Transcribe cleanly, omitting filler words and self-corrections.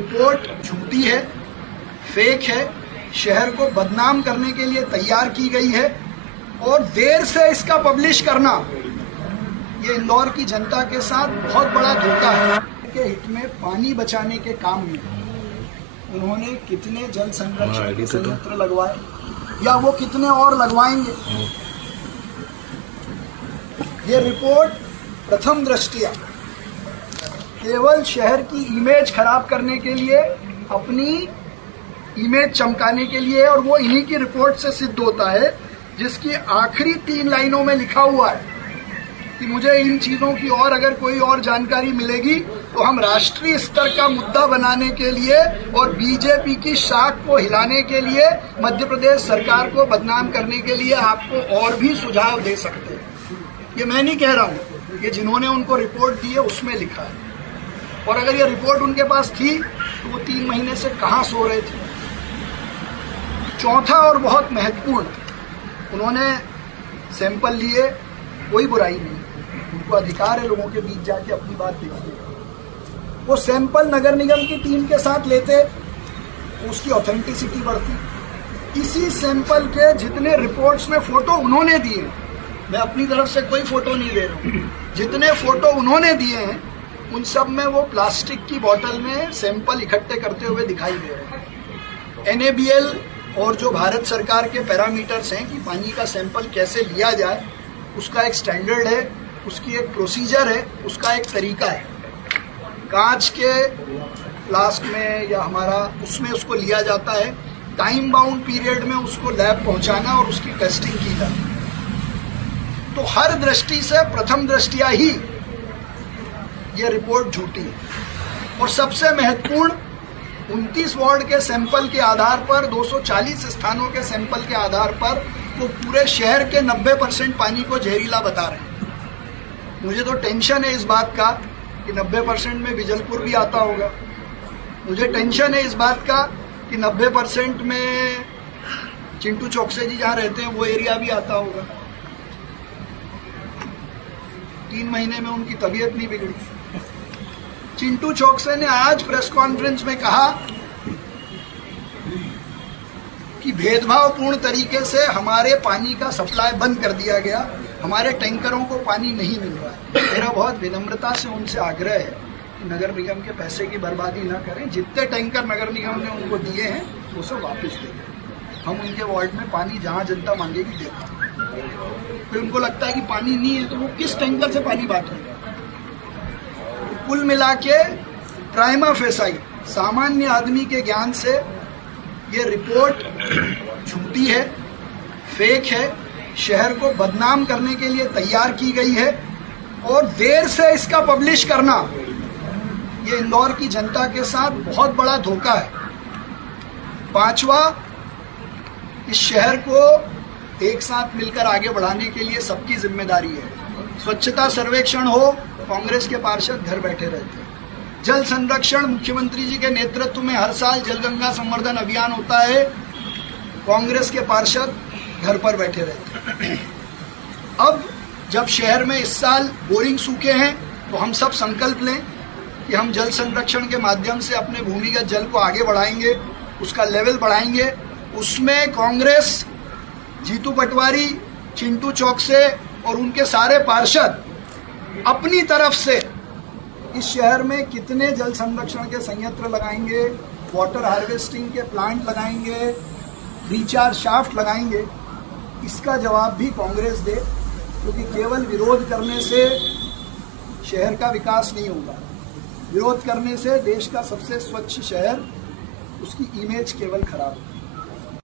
Report झूठी है, fake है, शहर को बदनाम करने के लिए तैयार की गई है और देर से इसका पब्लिश करना ये इंदौर की जनता के साथ बहुत बड़ा धोखा है। के हित में पानी बचाने के काम में उन्होंने कितने जल संरक्षण के संयंत्र लगवाए या वो कितने और लगवाएंगे, ये रिपोर्ट प्रथम दृष्टया केवल शहर की इमेज खराब करने के लिए, अपनी इमेज चमकाने के लिए, और वो इन्हीं की रिपोर्ट से सिद्ध होता है जिसकी आखिरी 3 लाइनों में लिखा हुआ है कि मुझे इन चीजों की और अगर कोई और जानकारी मिलेगी तो हम राष्ट्रीय स्तर का मुद्दा बनाने के लिए और बीजेपी की शाख को हिलाने के लिए, मध्य प्रदेश सरकार को बदनाम करने के लिए आपको और भी सुझाव दे सकते हैं। ये मैं नहीं कह रहा हूँ, ये जिन्होंने उनको रिपोर्ट दी है उसमें लिखा है। और अगर ये रिपोर्ट उनके पास थी तो वो 3 महीने से कहाँ सो रहे थे। चौथा और बहुत महत्वपूर्ण, उन्होंने सैंपल लिए, कोई बुराई नहीं, उनको अधिकार है लोगों के बीच जाके अपनी बात देखिए। वो सैंपल नगर निगम की टीम के साथ लेते, उसकी ऑथेंटिसिटी बढ़ती। इसी सैंपल के जितने रिपोर्ट्स में फोटो उन्होंने दिए, मैं अपनी तरफ से कोई फोटो नहीं दे रहा हूँ, जितने फोटो उन्होंने दिए हैं उन सब में वो प्लास्टिक की बोतल में सैंपल इकट्ठे करते हुए दिखाई दे रहे हैं। NABL और जो भारत सरकार के पैरामीटर्स हैं कि पानी का सैंपल कैसे लिया जाए, उसका एक स्टैंडर्ड है, उसकी एक प्रोसीजर है, उसका एक तरीका है। कांच के फ्लास्क में या हमारा उसमें उसको लिया जाता है, टाइम बाउंड पीरियड में उसको लैब पहुंचाना और उसकी टेस्टिंग की जाती है। तो हर दृष्टि से प्रथम दृष्टिया ही ये रिपोर्ट झूठी है। और सबसे महत्वपूर्ण, 29 वार्ड के सैंपल के आधार पर, 240 स्थानों के सैंपल के आधार पर वो पूरे शहर के 90% पानी को जहरीला बता रहे हैं। मुझे तो टेंशन है इस बात का कि 90% में बिजलपुर भी आता होगा। मुझे टेंशन है इस बात का कि 90% में चिंटू चौकसे जी जहाँ रहते हैं वो एरिया भी आता होगा। 3 महीने में उनकी तबीयत नहीं बिगड़ी। चिंटू चौकसे ने आज प्रेस कॉन्फ्रेंस में कहा कि भेदभावपूर्ण तरीके से हमारे पानी का सप्लाई बंद कर दिया गया, हमारे टैंकरों को पानी नहीं मिल रहा है। मेरा बहुत विनम्रता से उनसे आग्रह है कि नगर निगम के पैसे की बर्बादी ना करें। जितने टैंकर नगर निगम ने उनको दिए हैं वो सब वापस दे दें। हम उनके वार्ड में पानी जहां जनता मांगेगी देगा। फिर उनको लगता है कि पानी नहीं है तो वो किस टैंकर से पानी बांटेंगे। कुल मिला के प्राइमा फेसाई सामान्य आदमी के ज्ञान से ये रिपोर्ट झूठी है, फेक है, शहर को बदनाम करने के लिए तैयार की गई है और देर से इसका पब्लिश करना ये इंदौर की जनता के साथ बहुत बड़ा धोखा है। 5वां, इस शहर को एक साथ मिलकर आगे बढ़ाने के लिए सबकी जिम्मेदारी है। स्वच्छता सर्वेक्षण हो, कांग्रेस के पार्षद घर बैठे रहते हैं। जल संरक्षण, मुख्यमंत्री जी के नेतृत्व में हर साल जलगंगा संवर्धन अभियान होता है, कांग्रेस के पार्षद घर पर बैठे रहते हैं। अब जब शहर में इस साल बोरिंग सूखे हैं तो हम सब संकल्प लें कि हम जल संरक्षण के माध्यम से अपने भूमिगत जल को आगे बढ़ाएंगे, उसका लेवल बढ़ाएंगे। उसमें कांग्रेस, जीतू पटवारी, चिंटू चौकसे और उनके सारे पार्षद अपनी तरफ से इस शहर में कितने जल संरक्षण के संयंत्र लगाएंगे, वाटर हार्वेस्टिंग के प्लांट लगाएंगे, रिचार्ज शाफ्ट लगाएंगे, इसका जवाब भी कांग्रेस दे। क्योंकि केवल विरोध करने से शहर का विकास नहीं होगा। विरोध करने से देश का सबसे स्वच्छ शहर, उसकी इमेज केवल खराब होगी।